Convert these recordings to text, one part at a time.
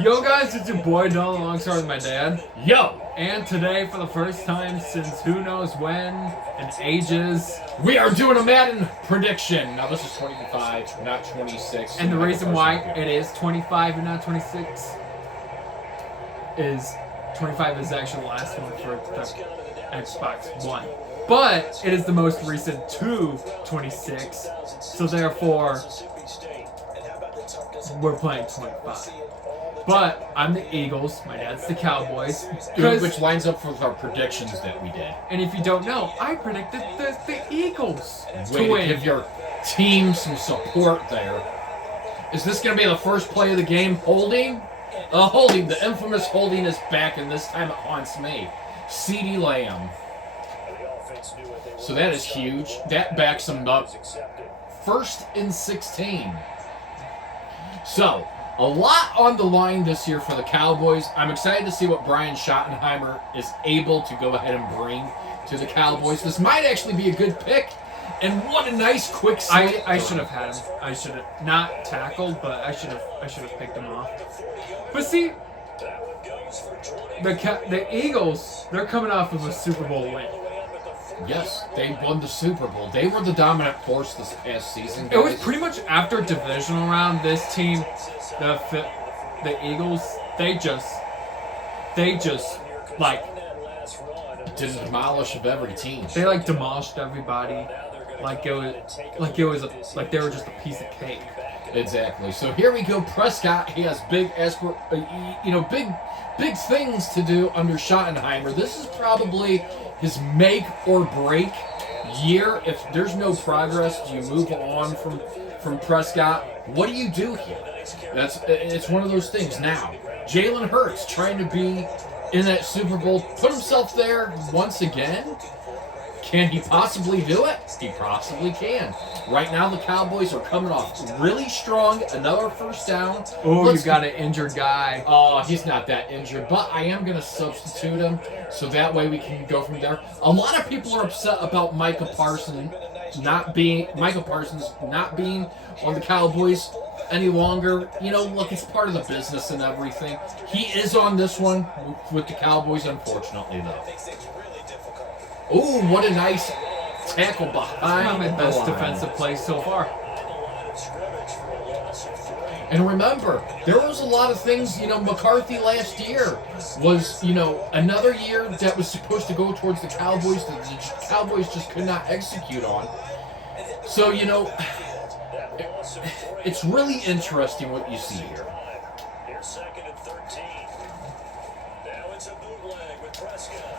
Yo guys, it's your boy Don alongside with my dad. Yo! And today, for the first time since who knows when and ages, We are doing a Madden prediction. Now this is 25, not 26. and the reason why it is 25 and not 26 is 25 is actually the last one for the Xbox One. But it is the most recent to 26, so therefore we're playing 25. But I'm the Eagles, my dad's the Cowboys. Which lines up with our predictions that we did. And if you don't know, I predicted the Eagles Way to win. give your team some support there. Is this going to be the first play of the game? Holding? Holding. The infamous holding is back, and this time it haunts me. CeeDee Lamb. So that is huge. That backs them up. 1st and 16. So, a lot on the line this year for the Cowboys. I'm excited to see what Brian Schottenheimer is able to go ahead and bring to the Cowboys. This might actually be a good pick. And what a nice quick slate. I should have had him. I should have not tackled, but I should have picked him off. But see, the Eagles, they're coming off of a Super Bowl win. Yes, they won the Super Bowl. They were the dominant force this past season. It was pretty much after divisional round. This team, the Eagles, they just like did a demolish of every team. they like demolished everybody. Like they were just a piece of cake. Exactly. So here we go. Prescott, he has big things to do under Schottenheimer. This is probably his make or break year. If there's no progress, do you move on from Prescott? What do you do here? It's one of those things. Now, Jalen Hurts trying to be in that Super Bowl, put himself there once again. Can he possibly do it? He possibly can. Right now, the Cowboys are coming off really strong. Another first down. Oh, you got an injured guy. Oh, he's not that injured, but I am going to substitute him so that way we can go from there. A lot of people are upset about Micah Parsons not being on the Cowboys any longer. You know, look, it's part of the business and everything. He is on this one with the Cowboys, unfortunately, though. Ooh, what a nice tackle behind My the best line. defensive play so far. And remember, there was a lot of things, McCarthy last year was, another year that was supposed to go towards the Cowboys that the Cowboys just could not execute on. So, it's really interesting what you see here.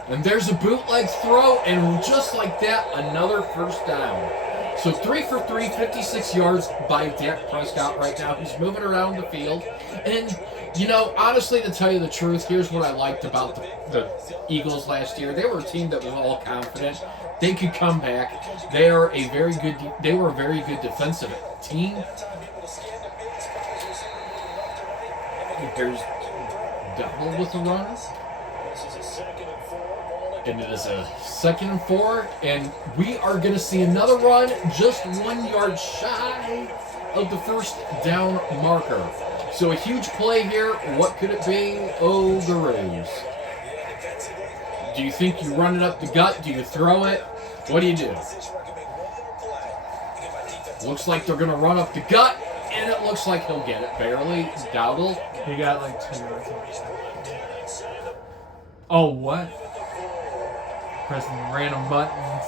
And there's a bootleg throw, and just like that, another first down. So 3 for 3, 56 yards by Dak Prescott right now. He's moving around the field. And, honestly, to tell you the truth, here's what I liked about the Eagles last year. They were a team that was all confident. They could come back. They were a very good defensive team. There's double with the run. And it is a 2nd and 4, and we are going to see another run just 1 yard shy of the first down marker. So a huge play here. What could it be? Oh, the Ruse. Do you think you run it up the gut? Do you throw it? What do you do? Looks like they're going to run up the gut, and it looks like he'll get it barely. Dowdle. He got like 2 yards. Oh, what? Pressing random buttons.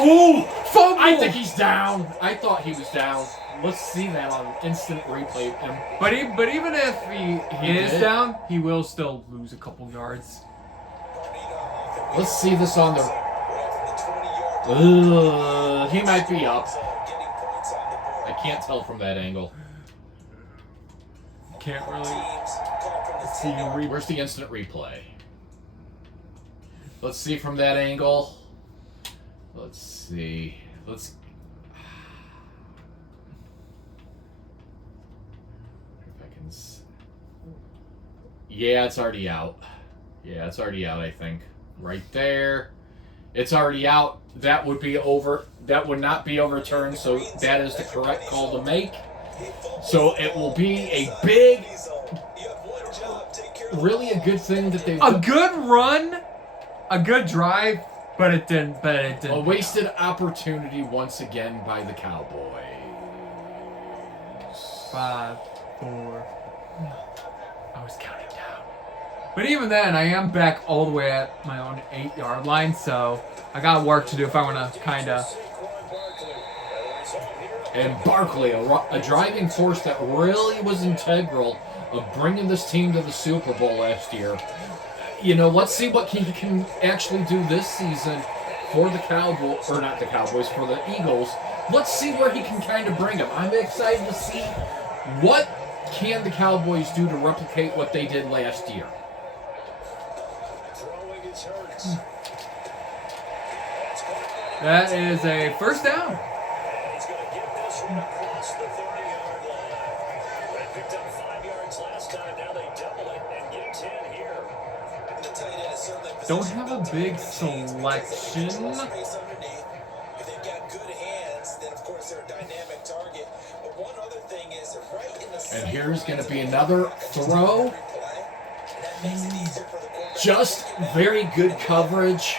Ooh! Fumble! I think he's down. I thought he was down. Let's see that on instant replay. But even if he is did. down, he will still lose a couple yards. Let's see this on the... he might be up. I can't tell from that angle. Can't really see you Where's the instant replay? Let's see from that angle. Let's see. If I can... Yeah, it's already out. I think. Right there. It's already out. That would be over. That would not be overturned, so that is the correct call to make. So it will be a big, really a good thing that they... A good run, a good drive, but it didn't. A wasted opportunity once again by the Cowboys. 5, 4. I was counting down. But even then, I am back all the way at my own 8-yard line, so I got work to do if I want to kind of... And Barkley, a driving force that really was integral of bringing this team to the Super Bowl last year. You know, let's see what he can actually do this season for the Cowboys, or not the Cowboys, for the Eagles. Let's see where he can kind of bring them. I'm excited to see what can the Cowboys do to replicate what they did last year. That is a first down. Don't have a big selection. And here's going to be another throw. Just very good coverage.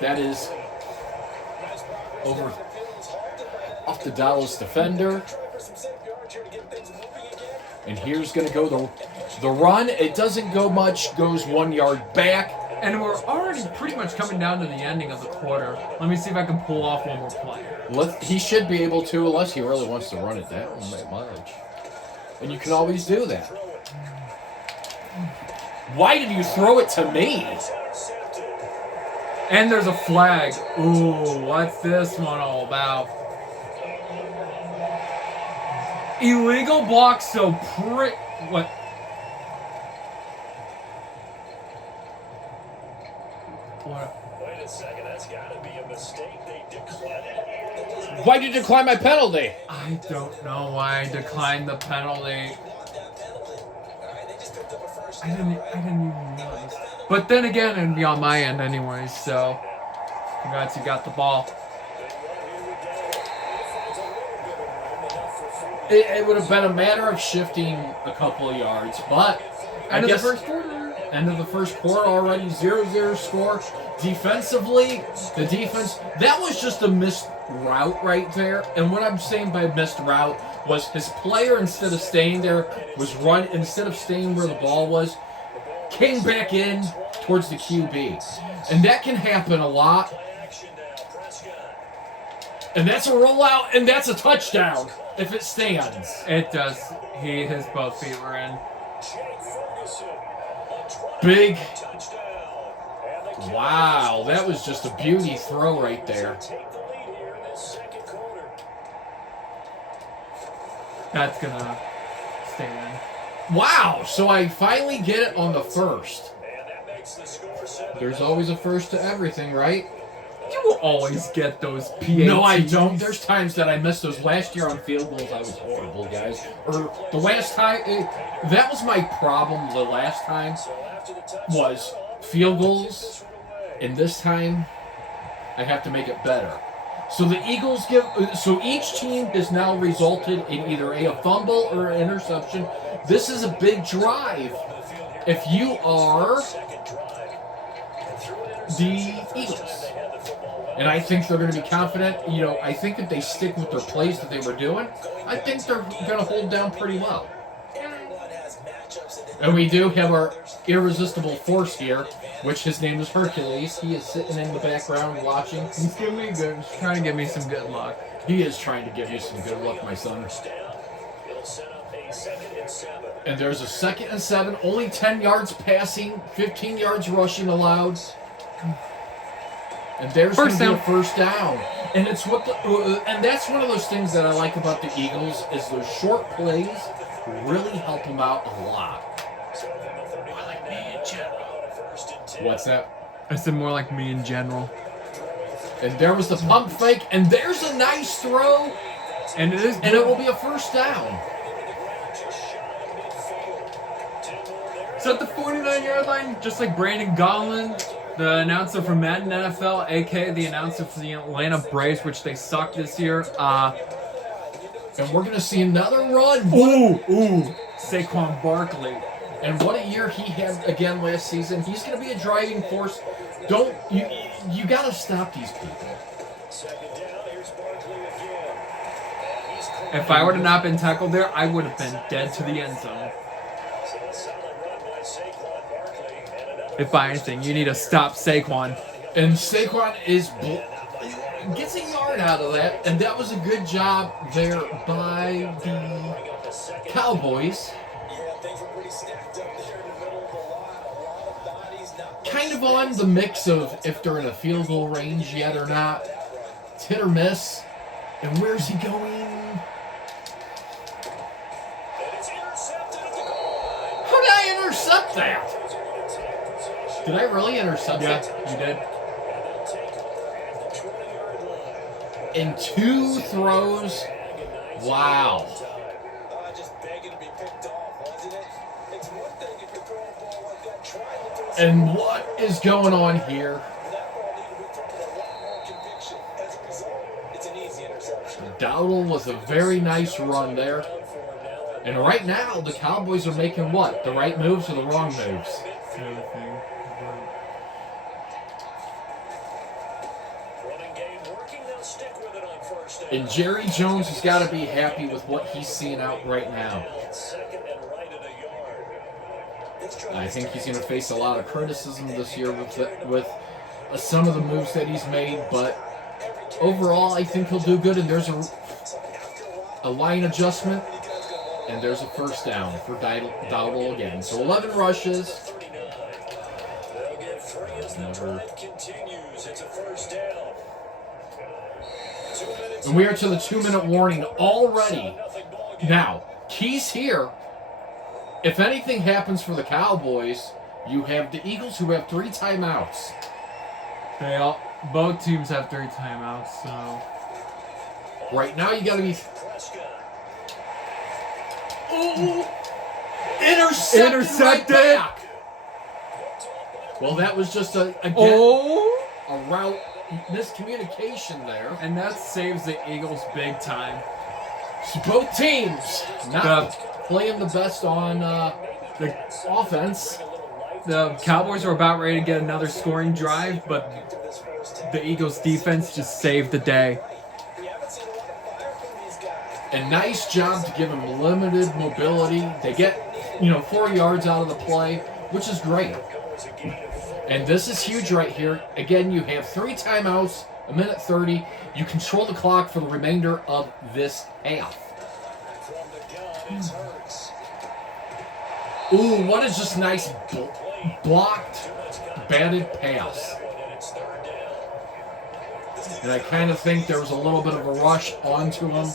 That is over off the Dallas defender. And here's going to go the run. It doesn't go much, goes 1 yard back. And we're already pretty much coming down to the ending of the quarter. Let me see if I can pull off one more play. He should be able to, unless he really wants to run it down much. And you can always do that. Why did you throw it to me? And there's a flag. Ooh, what's this one all about? Illegal block, so what? Wait a second, that's got to be a mistake. They declined. Why did you decline my penalty? I don't know why I declined the penalty. I didn't even realize. But then again, it'd be on my end anyways, so congrats, you got the ball. It would have been a matter of shifting a couple of yards, but End of the first quarter. End of the first quarter already, 0-0 score. Defensively, the defense, that was just a missed route right there. And what I'm saying by missed route was his player, instead of staying there, instead of staying where the ball was, came back in towards the QB. And that can happen a lot. And that's a rollout, and that's a touchdown if it stands. It does. His both feet were in. Big. Wow, that was just a beauty throw right there. That's gonna stay in. Wow, so I finally get it on the first. There's always a first to everything, right? You will always get those PATs. No, I don't. There's times that I missed those. Last year on field goals, I was horrible, guys. Or the last time, that was my problem the last time, was field goals. And this time, I have to make it better. So the Eagles so each team has now resulted in either a fumble or an interception. This is a big drive. If you are the Eagles. And I think they're going to be confident. You know, I think if they stick with their plays that they were doing, I think they're going to hold down pretty well. And we do have our irresistible force here, which his name is Hercules. He is sitting in the background watching. He's trying to give me some good luck. He is trying to give you some good luck, my son. And there's a 2nd and 7, only 10 yards passing, 15 yards rushing allowed. And there's going to be a first down. And it's and that's one of those things that I like about the Eagles is those short plays really help them out a lot. More like me in general. What's that? I said more like me in general. And there was the pump fake, and there's a nice throw. And it is. And it will be a first down. So at the 49-yard line, just like Brandon Gaudlin, the announcer from Madden NFL, aka the announcer for the Atlanta Braves, which they suck this year, And we're going to see another run. Ooh. Saquon Barkley. And what a year he had again last season. He's going to be a driving force. You got to stop these people. Second down, here's Barkley again. And he's If I would have not been tackled there, I would have been dead to the end zone. So a solid run by Saquon Barkley. And another If by anything, you need to stop Saquon. And Saquon gets a yard out of that, and that was a good job there by the Cowboys. Kind of on the mix of if they're in a field goal range yet or not. It's hit or miss. And where's he going? How did I intercept that? Did I really intercept that? You did. In 2 throws. Wow. And what is going on here? Dowdle was a very nice run there. And right now, the Cowboys are making what? The right moves or the wrong moves? And Jerry Jones has got to be happy with what he's seeing out right now. I think he's going to face a lot of criticism this year with some of the moves that he's made, but overall, I think he'll do good. And there's a line adjustment, and there's a first down for Dowdle again. So 11 rushes. And we are to the 2-minute warning already. Now, keys here. If anything happens for the Cowboys, you have the Eagles who have 3 timeouts. Both teams have 3 timeouts, so. Right now, you got to be. Ooh! Intercepted! Right back. Well, that was just a route miscommunication there. And that saves the Eagles big time. So both teams not playing the best on the offense. The Cowboys were about ready to get another scoring drive, but the Eagles' defense just saved the day. A nice job to give them limited mobility. They get, 4 yards out of the play, which is great. And this is huge right here. Again, you have 3 timeouts, 1:30. You control the clock for the remainder of this half. Ooh, what is just nice blocked, batted pass. And I kind of think there was a little bit of a rush onto him.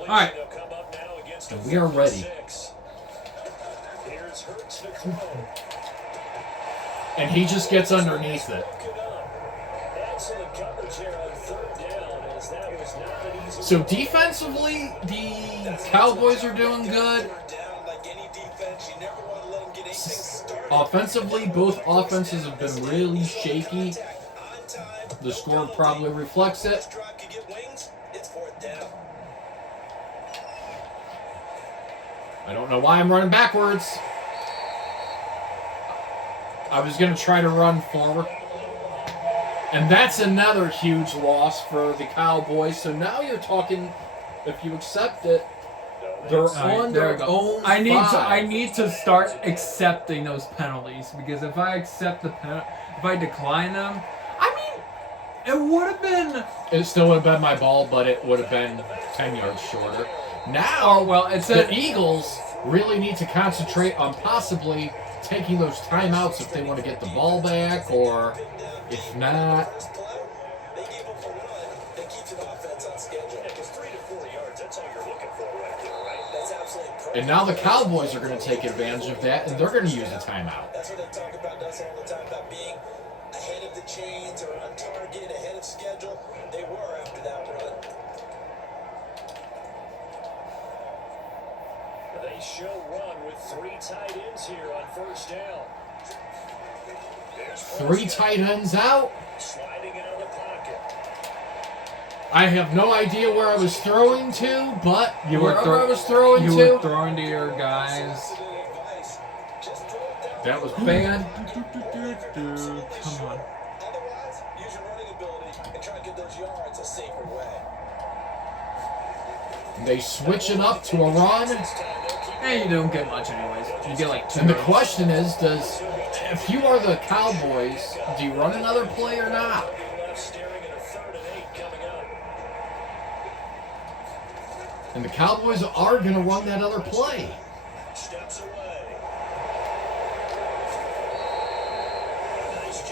All right. And we are ready. And he just gets underneath it. So defensively, the Cowboys are doing good. Offensively, both offenses have been really shaky. The score probably reflects it. I don't know why I'm running backwards. I was going to try to run forward. And that's another huge loss for the Cowboys. So now you're talking, if you accept it, they're on their own I need to start accepting those penalties, because if I accept the if I decline them, it would have been. It still would have been my ball, but it would have been 10 yards shorter. Now, the Eagles really need to concentrate on possibly taking those timeouts if they want to get the ball back, or if not. And now the Cowboys are going to take advantage of that, and they're going to use a timeout. That's what they talk about us all the time, about being ahead of the chains or on target, ahead of schedule. They were after that run. They show run with 3 tight ends here on first down. 3 tight ends out. Sliding into the pocket. I have no idea where I was throwing to, but You were wherever I was throwing You to, were throwing to your guys. that was bad. Come on. Otherwise, use your running ability and try and get those yards a safer way. They switch it up to a run. Hey, you don't get much anyways. You get like 2. And the question is, if you are the Cowboys, do you run another play or not? Staring at a 3rd and 8 coming up. And the Cowboys are going to run that other play. Steps away.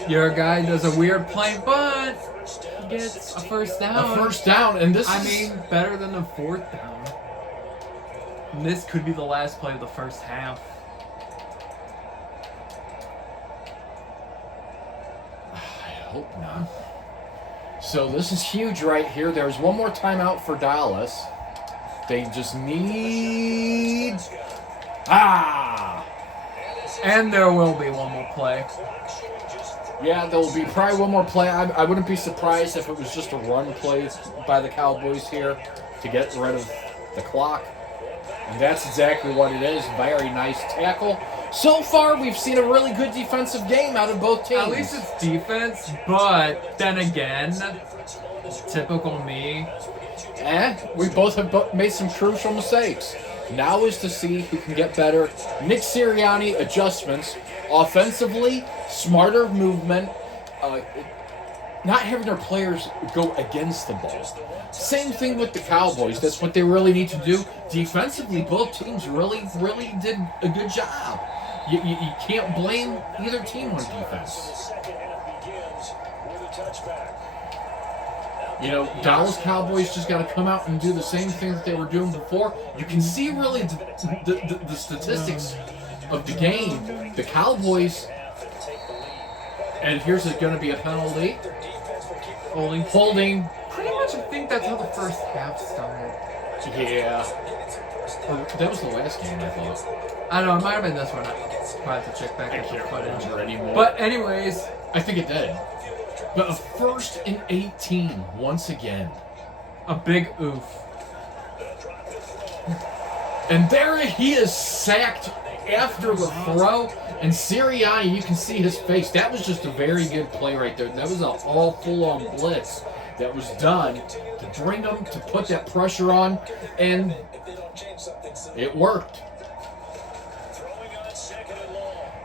Your guy does a weird play, but he gets a first down. A first down, and this I is... mean, better than a 4th down. And this could be the last play of the first half. I hope not. So this is huge right here. There's one more timeout for Dallas. They just need... And there will be one more play. Yeah, there will be probably one more play. I wouldn't be surprised if it was just a run play by the Cowboys here to get rid of the clock. And that's exactly what it is. Very nice tackle. So far, we've seen a really good defensive game out of both teams. At least it's defense, but then again, typical me. We both have made some crucial mistakes. Now is to see who can get better. Nick Sirianni adjustments. Offensively, smarter movement. Not having their players go against the ball. Same thing with the Cowboys. That's what they really need to do. Defensively, both teams really did a good job. You can't blame either team on defense. The second half begins with a touchback. You know, Dallas Cowboys just got to come out and do the same thing that they were doing before. You can see really the statistics of the game. The Cowboys, and here's going to be a penalty. Holding. Pretty much, I think that's how the first half started. Yeah. Or, that was the last game, I thought. I don't know, it might have been this one. I'll have to check back I at the can't footage. remember anymore. But anyways, I think it did. But a 1st and 18 once again. a big oof. And there he is sacked after the throw. And Sirianni, you can see his face. That was just a very good play right there. That was an all full-on blitz that was done to bring him, to put that pressure on. And it worked.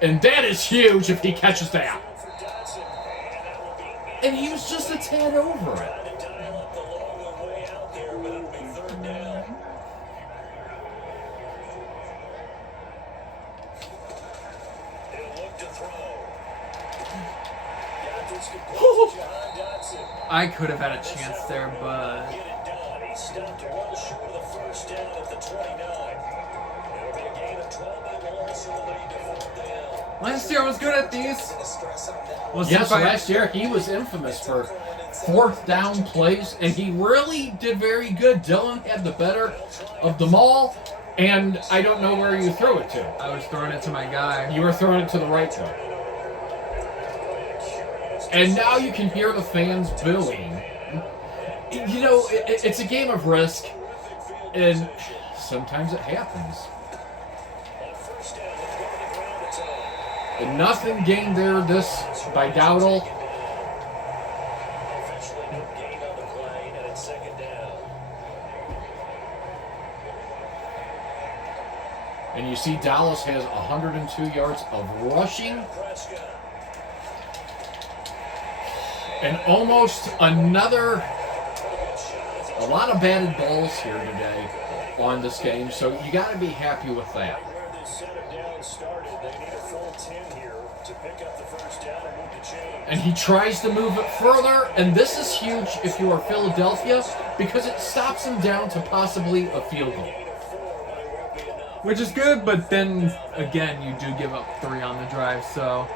And that is huge if he catches that. And he was just a tad over it. I could have had a chance there, but He stopped well short of the first down at the 29. It'll be a gain of 12 by loss in the lead to 4th down. last year I was good at these. We'll see Yes, if I- last year he was infamous for 4th down plays, and he really did very good. Dylan had the better of them all, and I don't know where you threw it to. I was throwing it to my guy. You were throwing it to the right side. And now you can hear the fans booing. You know, it's a game of risk, and sometimes it happens. And nothing gained there this by Dowdle. And you see Dallas has 102 yards of rushing. And almost a lot of batted balls here today on this game, so you got to be happy with that. Where this set of downs started, they need a full 10 here to pick up the first down and move the chains. And he tries to move it further, and this is huge if you are Philadelphia, because it stops him down to possibly a field goal. Which is good, but then again, you do give up 3 on the drive, so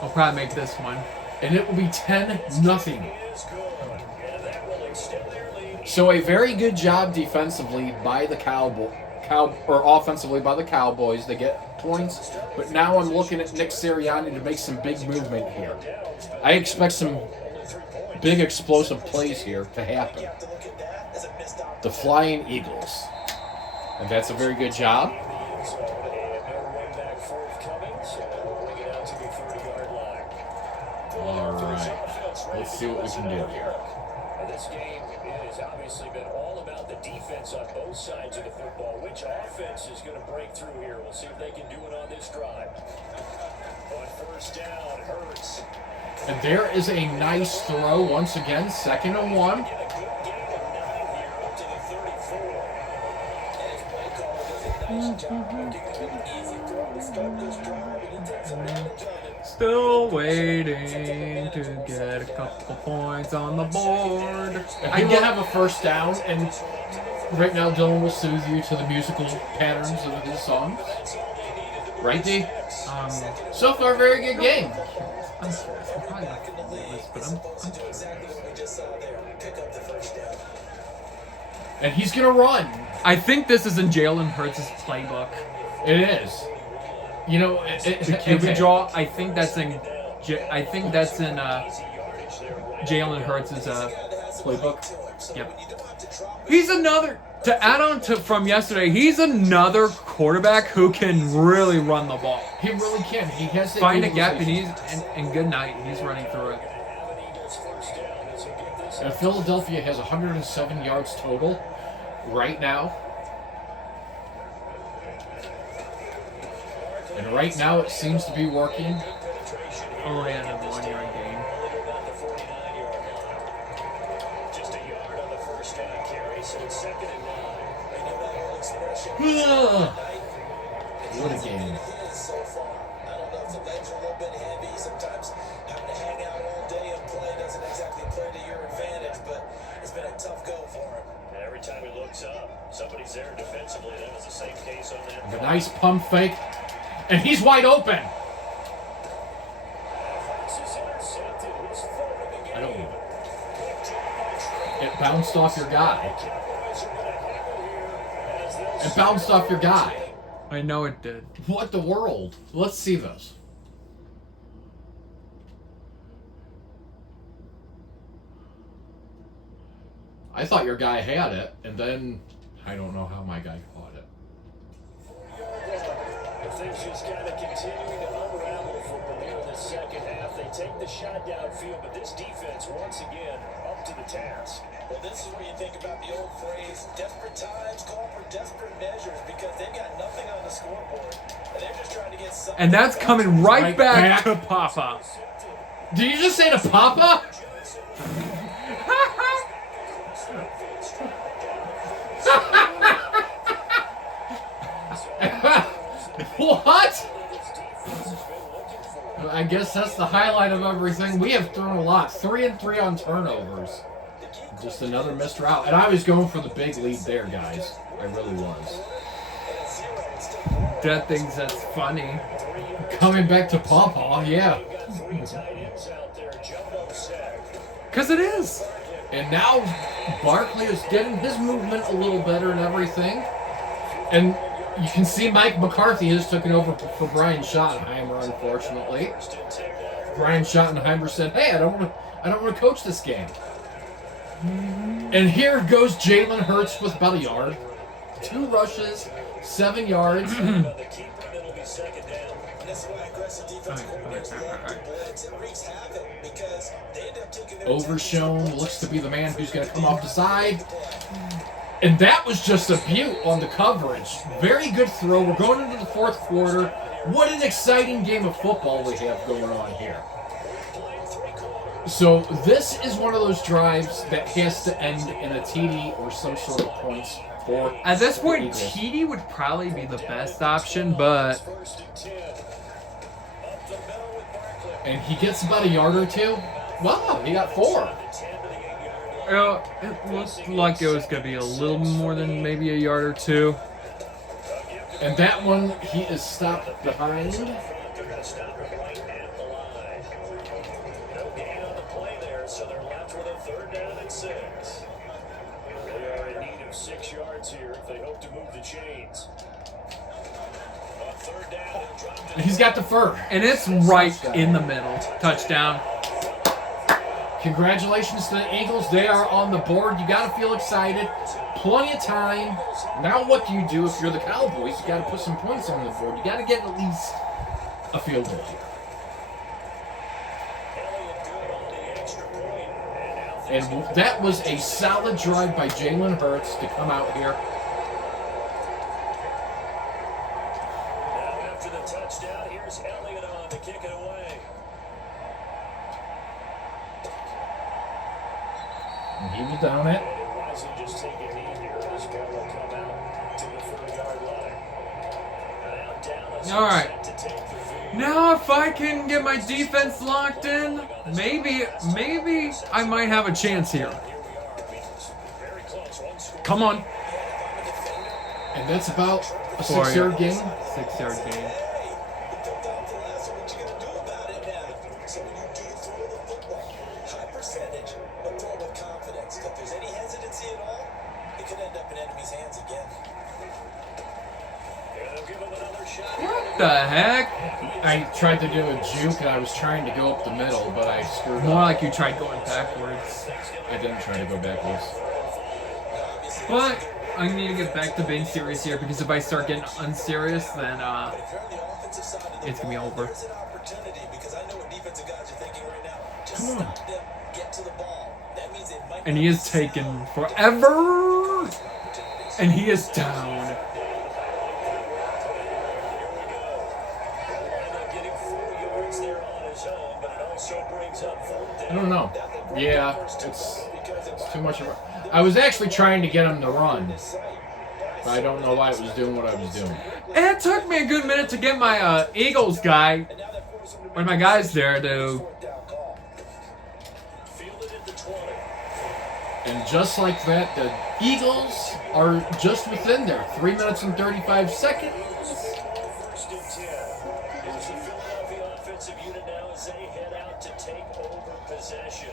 I'll probably make this one. And it will be 10-0. So a very good job defensively by the offensively by the Cowboys. They get points, but now I'm looking at Nick Sirianni to make some big movement here. I expect some big explosive plays here to happen. The Flying Eagles. And that's a very good job. All right. Let's see what we can do here. This game has obviously been all about the defense on both sides of the football. Which offense is going to break through here? We'll see if they can do it on this drive. On first down, Hurts. And there is a nice throw once again, 2nd and 1. Get a good game of 9 here up to the 34. And his play caller does a nice job of giving him an easy throw to start this drive, and he takes advantage of it. Still waiting to get a couple points on the board. I can have a first down, and right now Dylan will soothe you to the musical patterns of his songs. Right, D? So far, very good game. I'm serious. I'm probably not going to lose, but I'm Do exactly what we just saw there. Pick up the first down. And he's going to run. I think this is in Jalen Hurts' playbook. It is. You know, If we draw, I think that's in Jalen Hurts' playbook. Yep. He's another, to add on to from yesterday, he's another quarterback who can really run the ball. He really can. He has the Find a gap and utilization. and good night. He's running through it. And Philadelphia has 107 yards total right now. And right now it seems to be working. Only at a 1 yard gain. Just a yard on the first down carry, so it's 2nd and 9. What a game. So far, I don't know if the legs are a little bit heavy. Sometimes having to hang out all day and play doesn't exactly play to your advantage, but it's been a tough go for him. Every time he looks up, somebody's there defensively. That was the same case on that. A nice pump fake. And he's wide open. I don't know. It bounced off your guy. It bounced off your guy. I know it did. What the world? Let's see this. I thought your guy had it, and then I don't know how my guy caught it. Things just kind of continuing to unravel for Berlin in the second half. They take the shot downfield, but this defense, once again, up to the task. Well, this is where you think about the old phrase, desperate times call for desperate measures, because they've got nothing on the scoreboard, and they're just trying to get something. And that's coming right back back. to Papa. Did you just say to Papa? What? I guess that's the highlight of everything. We have thrown a lot. 3 and 3 on turnovers. Just another missed route. And I was going for the big lead there, guys. I really was. That thinks that's funny. Coming back to Pawpaw, yeah. Because it is. And now Barkley is getting his movement a little better and everything. And you can see Mike McCarthy has taken over for Brian Schottenheimer, unfortunately. Brian Schottenheimer said, "Hey, I don't want to coach this game." And here goes Jalen Hurts with about a yard. 2 rushes, 7 yards. Overshown looks to be the man who's going to come off the side. And that was just a beaut on the coverage. Very good throw. We're going into the 4th quarter. What an exciting game of football we have going on here. So this is one of those drives that has to end in a TD or some sort of points for At this point, the Eagles. TD would probably be the best option, but And he gets about a yard or 2. Wow, he got 4. it looked like it was going to be a little more than maybe a yard or 2. And that one, he is stopped behind. So they're left with a 3rd down and 6. They are in need of 6 yards here if they hope to move the chains. On He's got the fur. And it's right in the middle. Touchdown. Congratulations to the Eagles. They are on the board. You got to feel excited. Plenty of time. Now what do you do if you're the Cowboys? You got to put some points on the board. You got to get at least a field goal here. And that was a solid drive by Jalen Hurts to come out here. Now after the touchdown, here's Elliott on to kick it away. And he was down it. And it wasn't just taking knee here. This guy will come out to the 30-yard line. And now Dallas All right. set to take the field. Now if I can get my defense locked in, maybe I might have a chance here. Here we are. I mean, it's very close. One score. Come on. And that's about a 4 6-yard gain. 6-yard gain. Hey, we took down the last one. What you gonna do about it now? So when you do throw the football, high percentage, but throw with confidence. If there's any hesitancy at all, it could end up in enemy's hands again. And they'll give him another shot. What the heck? I tried to do a juke and I was trying to go up the middle, but I screwed More up. like you tried going backwards. I didn't try to go backwards. But I need to get back to being serious here, because if I start getting unserious, then If you're on the offensive side of the it's gonna be ball, over. there's an opportunity, because I know what defensive guys are thinking right now. Just Come on. stop them, get to the ball. That means it might And not he be is taken forever. And he is down. I don't know. Yeah, it's too much. I was actually trying to get him to run, but I don't know why it was doing what I was doing. It took me a good minute to get my Eagles guy, one of my guys there, to. And just like that, the Eagles are just within there. 3 minutes and 35 seconds. First and 10. It's the Philadelphia offensive unit now as they head out to take over possession.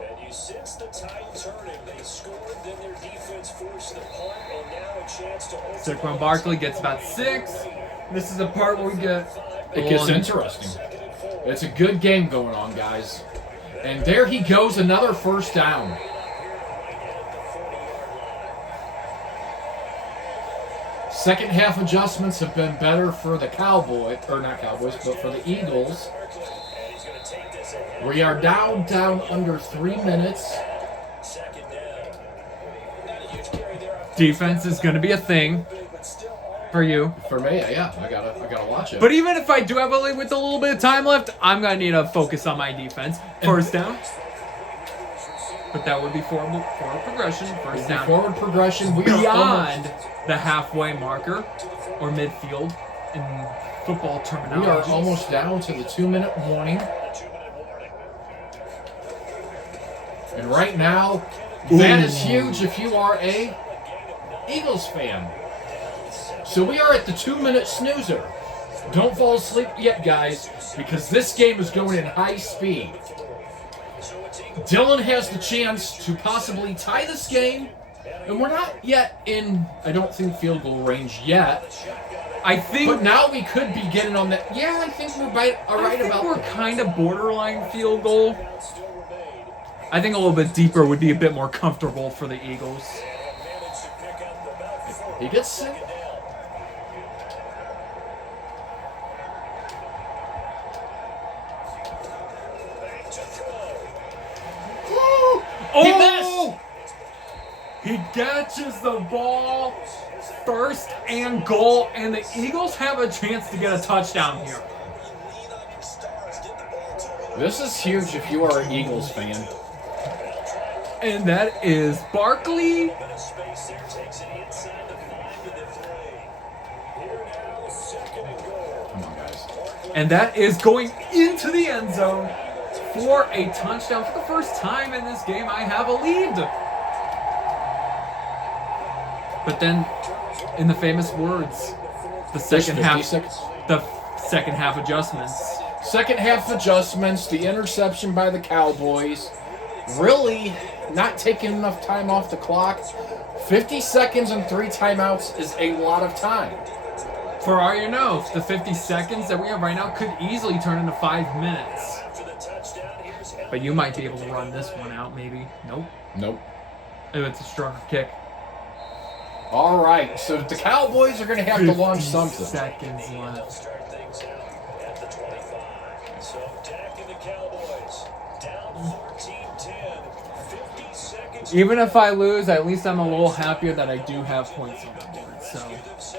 And you sense the tide's turning. They scored, then their defense forced the punt, and now a chance to open Saquon Barkley gets about 6. This is the part where we get. It gets interesting. It's a good game going on, guys. And there he goes, another first down. Second half adjustments have been better for the Cowboys, or not Cowboys, but for the Eagles. We are down under 3 minutes. Defense is going to be a thing for you. For me, yeah, I gotta watch it. But even if I do have a lead with a little bit of time left, I'm going to need to focus on my defense. First down. But that would be forward progression. First down. Forward progression. We are Beyond the halfway marker or midfield in football terminology. We are almost down to the 2-minute warning. And right now, that is huge if you are a Eagles fan. So we are at the 2-minute snoozer. Don't fall asleep yet, guys, because this game is going in high speed. Dylan has the chance to possibly tie this game, and we're not yet in, I don't think, field goal range yet. I think. But now we could be getting on that. Yeah, I think we're all right about we're that. kind of borderline field goal. I think a little bit deeper would be a bit more comfortable for the Eagles. He gets sick. Oh! He missed! He catches the ball, first and goal, and the Eagles have a chance to get a touchdown here. This is huge if you are an Eagles fan. And that is Barkley. Come on, guys. And that is going into the end zone for a touchdown. For the first time in this game, I have a lead. But then, in the famous words, the second half, the second half adjustments. Second half adjustments, the interception by the Cowboys. Really not taking enough time off the clock. 50 seconds and 3 timeouts is a lot of time For all you know, the 50 seconds that we have right now could easily turn into 5 minutes. But you might be able to run this one out, maybe. Nope. Nope. If it's a stronger kick. All right, so the Cowboys are going to have to launch 50 something. seconds They'll left. start things out at the 25. So Dak and the Cowboys down 14-10. 50 seconds. Even if I lose, at least I'm a little happier that I do have points on the board. So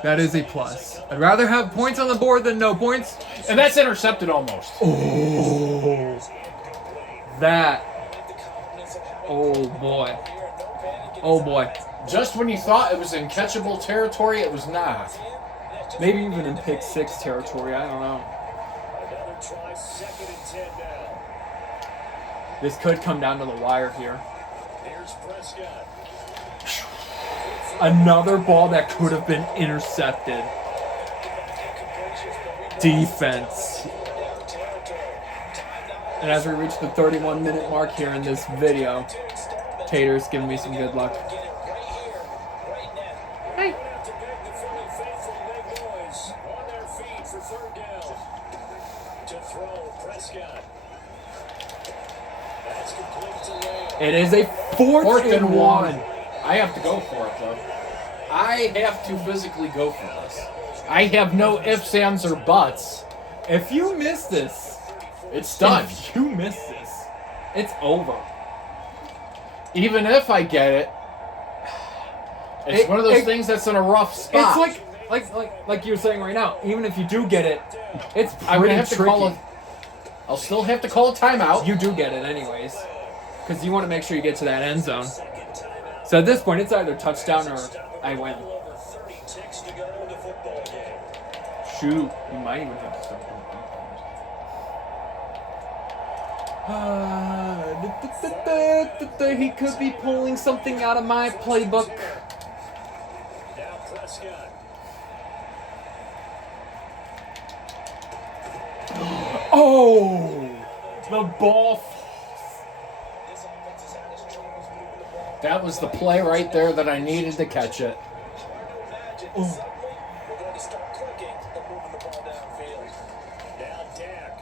that is a plus. I'd rather have points on the board than no points. And that's intercepted almost. Oh, that. Oh boy. Oh boy. Just when you thought it was in catchable territory, it was not. Maybe even in pick 6 territory. I don't know. Another try, 2nd and 10 now. This could come down to the wire here. Here's Prescott. Another ball that could have been intercepted. Defense. And as we reach the 31-minute mark here in this video, Tater's giving me some good luck. Hey. To beg the Philly faithful to make noise on their feet for 3rd down. To throw, Prescott. That's complete to Lamb. It is a 4th and 1. I have to go for it, though. I have to physically go for this. I have no ifs, ands, or buts. If you miss this, It's done. if you miss this, it's over. Even if I get it, it's one of those things that's in a rough spot. It's like you're saying right now. Even if you do get it, it's I'm pretty gonna have to tricky. call a. I'll still have to call a timeout. You do get it anyways, because you want to make sure you get to that end zone. So at this point, it's either touchdown or I win. Over 30 ticks to go in the football game. Shoot, you might even have to start. He could be pulling something out of my playbook. Now Prescott. Oh, the ball. That was the play right there that I needed to catch it. We're going to start clicking and moving the ball downfield. Now Dak.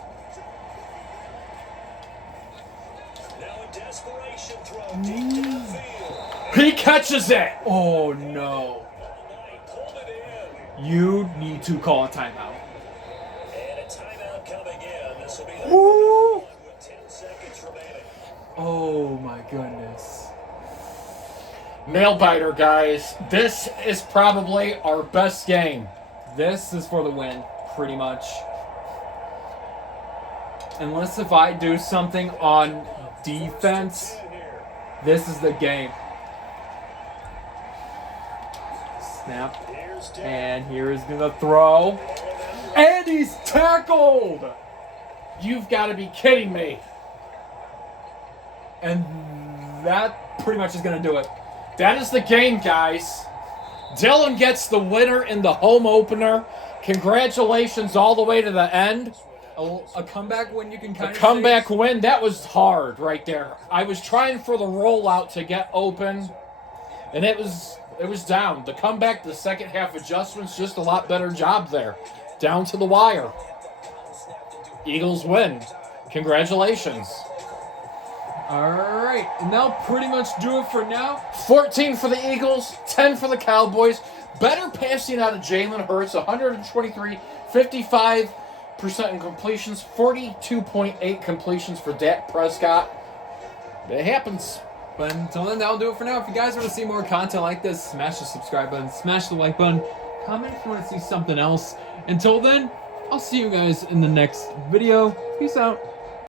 Now a desperation throw deep downfield. He catches it. Oh no. Pulled it in. You need to call a timeout. And a timeout coming in. This will be the Woo! with 10 seconds remaining. Oh my goodness. Nail biter, guys. This is probably our best game. This is for the win, pretty much. Unless if I do something on defense, this is the game. Snap. Here's Dak. And here's the throw. And he's tackled! You've got to be kidding me. And that pretty much is going to do it. That is the game, guys. Dylan gets the winner in the home opener. Congratulations all the way to the end. A comeback win you can kind A of comeback win. That was hard right there. I was trying for the rollout to get open, and it was down. The comeback, the second half adjustments, just a lot better job there. Down to the wire. Eagles win. Congratulations. All right, and that'll pretty much do it for now. 14 for the Eagles, 10 for the Cowboys. Better passing out of Jalen Hurts, 123, 55% in completions, 42.8 completions for Dak Prescott. It happens. But until then, that'll do it for now. If you guys want to see more content like this, smash the subscribe button, smash the like button, comment if you want to see something else. Until then, I'll see you guys in the next video. Peace out.